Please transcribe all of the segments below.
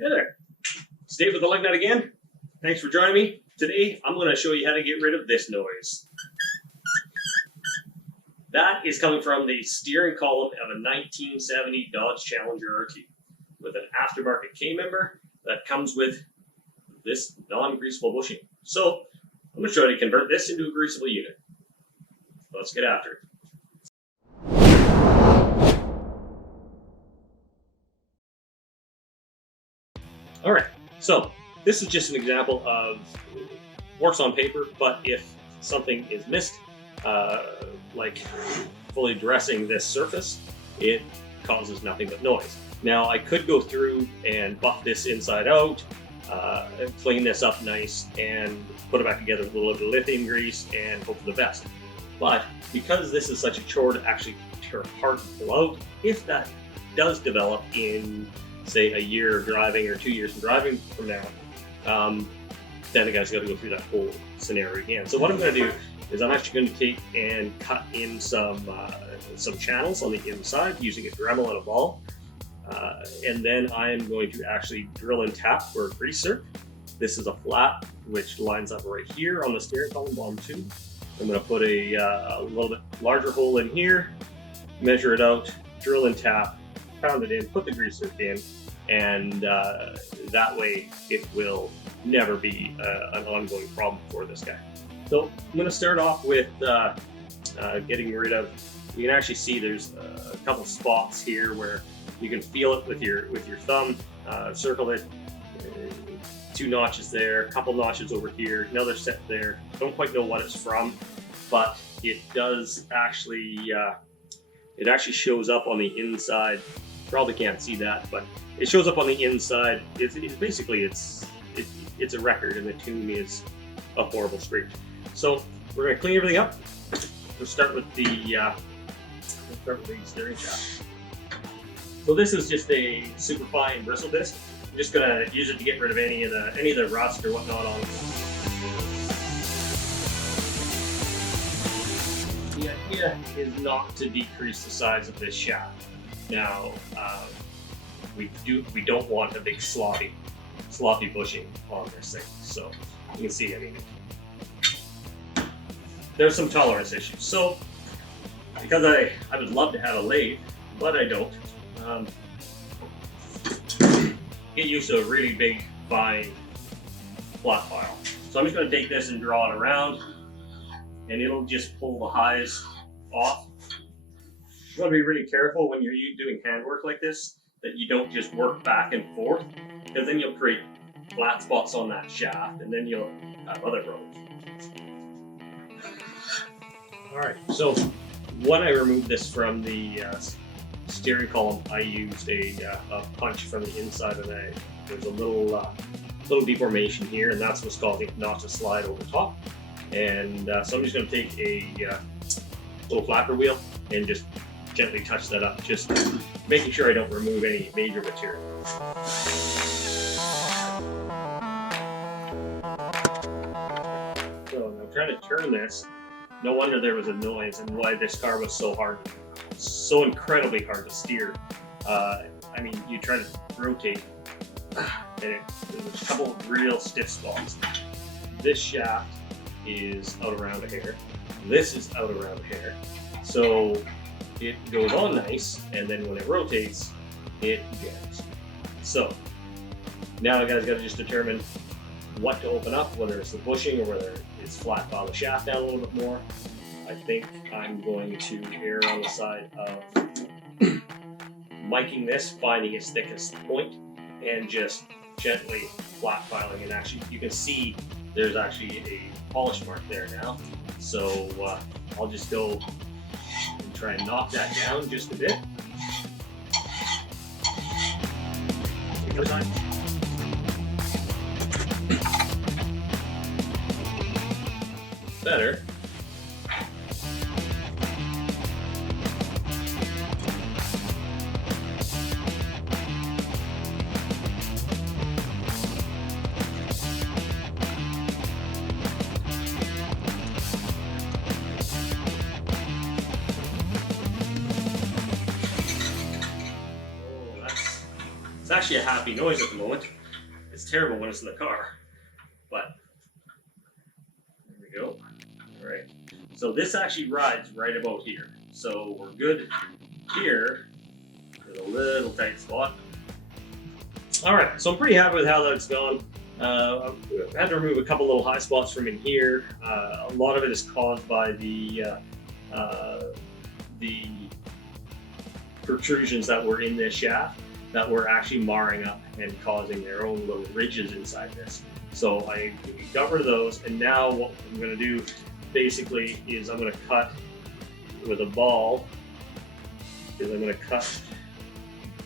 Hey there, it's Dave with the Lug Nut again. Thanks for joining me. Today I'm going to show you how to get rid of this noise. That is coming from the steering column of a 1970 Dodge Challenger RT with an aftermarket K-member that comes with this non-greasable bushing. So I'm going to show you how to convert this into a greasable unit. Let's get after it. Alright, so this is just an example of works on paper, but if something is missed, like fully dressing this surface, it causes nothing but noise. Now I could go through and buff this inside out, clean this up nice, and put it back together with a little bit of lithium grease and hope for the best. But because this is such a chore to actually tear apart and pull out, if that does develop in say a year of driving or 2 years of driving from now, then the guy's got to go through that whole scenario again. So what I'm going to do is I'm actually going to take and cut in some channels on the inside using a Dremel and a ball, and then I'm going to actually drill and tap for a greaser. This is a flat which lines up right here on the steering column, bottom two. I'm going to put a little bit larger hole in here, measure it out, drill and tap, pound it in, put the greaser in, and that way it will never be an ongoing problem for this guy. So I'm going to start off with getting rid of, you can actually see there's a couple spots here where you can feel it with your thumb, circle it, 2 notches there, a couple notches over here, another set there. Don't quite know what it's from, but it does actually, it actually shows up on the inside. Probably can't see that, but it shows up on the inside. It's basically it's a record, and the tune is a horrible screech. So we're going to clean everything up. We'll start with the steering shaft. So this is just a super fine bristle disc. I'm just going to use it to get rid of any of the rust or whatnot on it. The idea is not to decrease the size of this shaft. Now, we don't want a big sloppy bushing on this thing. So you can see, I mean, there's some tolerance issues. So because I would love to have a lathe, but I don't. Get used to a really big, fine flat file. So I'm just going to take this and draw it around, and it'll just pull the highs off. You want to be really careful when you're doing handwork like this that you don't just work back and forth, because then you'll create flat spots on that shaft, and then you'll have other problems. Alright, so when I removed this from the steering column, I used a punch from the inside, and there's a little deformation here, and that's what's causing it not to slide over top. And so I'm just going to take a little flapper wheel and just gently touch that up, just making sure I don't remove any major material. So I'm trying to turn this. No wonder there was a noise and why this car was so incredibly hard to steer. I mean, you try to rotate, and there's a couple of real stiff spots. This shaft is out around a hair. This is out around a hair. So it goes on nice, and then when it rotates, it jams. So now the guy's got to just determine what to open up, whether it's the bushing or whether it's flat on the shaft down a little bit more. I think I'm going to err on the side of miking this, finding its thickest point, and just gently flat filing. And actually, you can see there's actually a polish mark there now. So I'll just go and try and knock that down just a bit. Take your time. Better. actually a happy noise at the moment. It's terrible when it's in the car, but there we go. All right. So this actually rides right about here. So we're good here. There's a little tight spot. All right, so I'm pretty happy with how that's gone. I've had to remove a couple little high spots from in here. A lot of it is caused by the protrusions that were in this shaft that were actually marring up and causing their own little ridges inside this. So I got rid of those, and now what I'm going to do basically is I'm going to cut with a ball, because I'm going to cut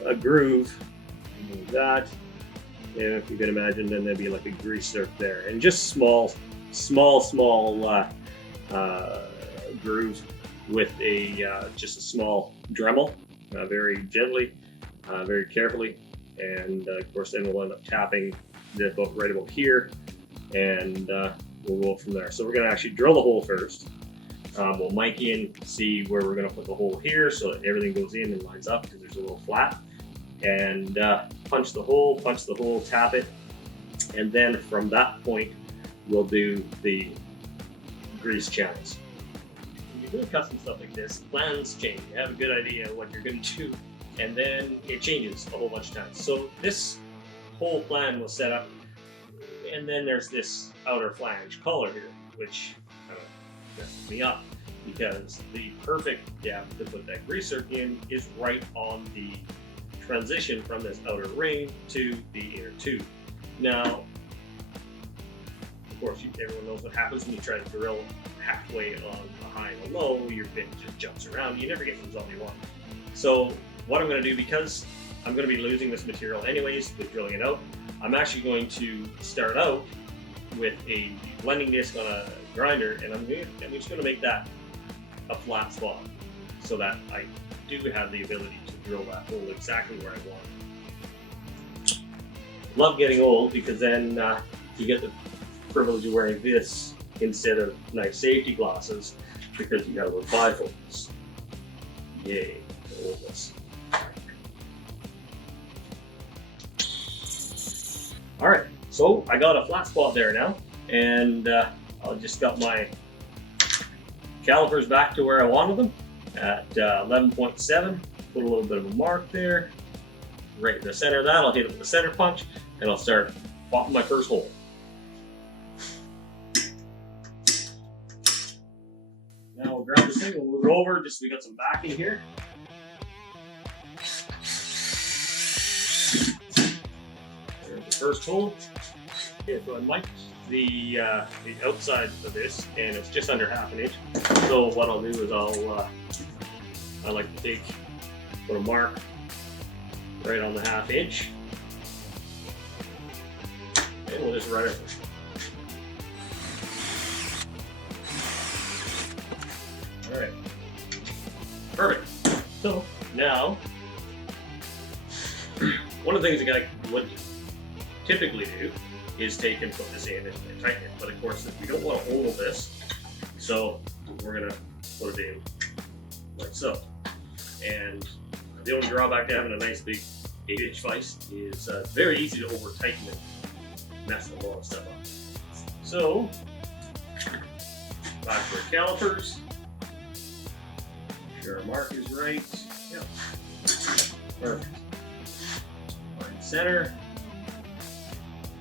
a groove, like that. And if you can imagine, then there'd be like a grease zerk there, and just small groove with a just a small Dremel, very gently, very carefully, and of course then we'll end up tapping the boat right about here, and we'll go from there. So we're going to actually drill the hole first. We'll mic in, see where we're going to put the hole here so that everything goes in and lines up, because there's a little flat, and punch the hole, tap it, and then from that point we'll do the grease channels. When you're doing custom stuff like this, plans change. You have a good idea of what you're going to do, and then it changes a whole bunch of times. So this whole plan was set up, and then there's this outer flange collar here, which kind of messes me up, because the perfect depth to put that grease zerk in is right on the transition from this outer ring to the inner tube. Now, of course, everyone knows what happens when you try to drill halfway on a high and a low. Your bit just jumps around. You never get the result you want. So what I'm going to do, because I'm going to be losing this material anyways with drilling it out, I'm actually going to start out with a blending disc on a grinder, and I'm just going to make that a flat spot so that I do have the ability to drill that hole exactly where I want. Love getting old, because then you get the privilege of wearing this instead of nice safety glasses, because you got to wear bifocals. Yay, oldness. All right, so I got a flat spot there now, and I just got my calipers back to where I wanted them at 11.7. Put a little bit of a mark there, right in the center of that. I'll hit it with a center punch, and I'll start popping my first hole. Now we'll grab this thing, we'll move it over, just so we got some backing here. There's the first hole. Okay, so I mic'd the outside of this, and it's just under half an inch. So what I'll do is I like to put a mark right on the half inch, and we'll just write it. All right, perfect. So now, one of the things a guy would typically do is take and put this in and tighten it. But of course, we don't want to oval this, so we're gonna put it in like so. And the only drawback to having a nice big 8-inch vise is it's very easy to over tighten and mess a lot of stuff up. So back to our calipers. Make sure our mark is right. Yep. Perfect. Line center.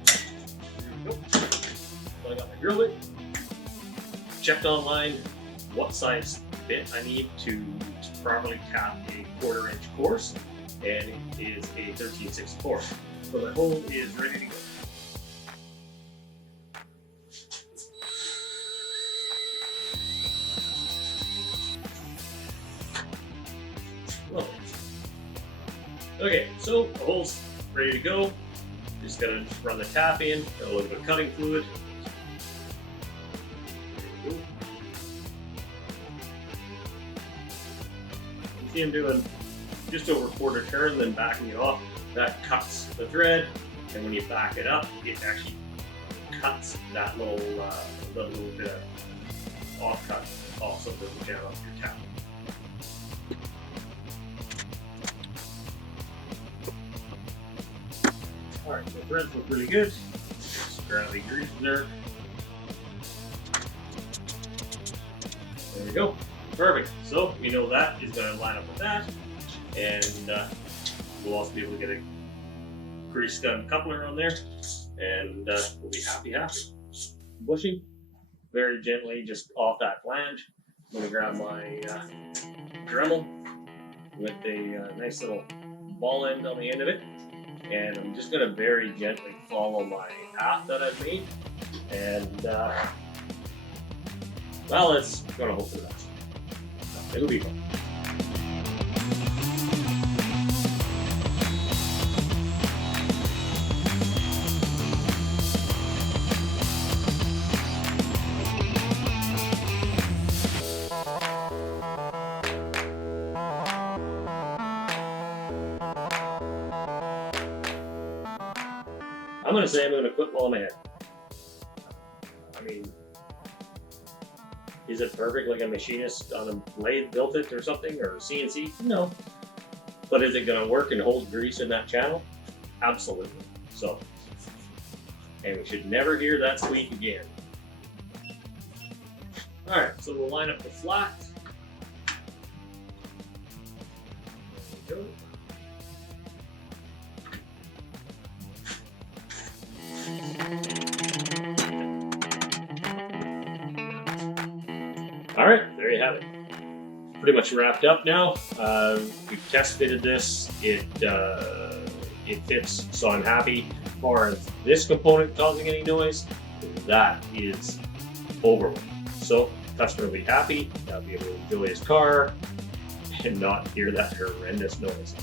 There we go. So I got my drill bit. Checked online what size bit I need to properly tap a 1/4 inch course, and it is a 13/6. So the hole is ready to go. Lovely. Okay, so the hole's ready to go. Just gotta run the tap in, got a little bit of cutting fluid. There we go. You see I'm doing just over 1/4 turn, then backing it off. That cuts the thread, and when you back it up, it actually cuts that little bit of offcut off, so it doesn't jam up your tap. Alright, so threads look pretty good. Currently grease there. There we go. Perfect. So we know that is going to line up with that. And we'll also be able to get a grease gun coupler on there. And we'll be happy. Bushing very gently just off that flange. I'm going to grab my Dremel with a nice little ball end on the end of it. And I'm just going to very gently follow my path that I've made. And, well, it's going to hope for the best. It'll be fun. I'm going to say I'm going to quit while I'm ahead. I mean, is it perfect like a machinist on a lathe built it or something, or CNC? No. But is it going to work and hold grease in that channel? Absolutely. So, and we should never hear that squeak again. Alright, so we'll line up the flat. There we go. All right, there you have it. Pretty much wrapped up now. We've test fitted this. It fits, so I'm happy. As far as this component causing any noise, that is over with. So customer will be happy. I'll be able to enjoy his car and not hear that horrendous noise.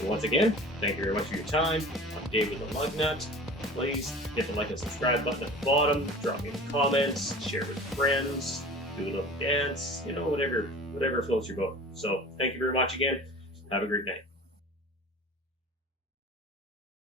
So once again, thank you very much for your time. I'm Dave with the Lug Nut. Please hit the like and subscribe button at the bottom. Drop me the comments. Share with friends. Do a little dance. You know, whatever floats your boat. So thank you very much again. Have a great night.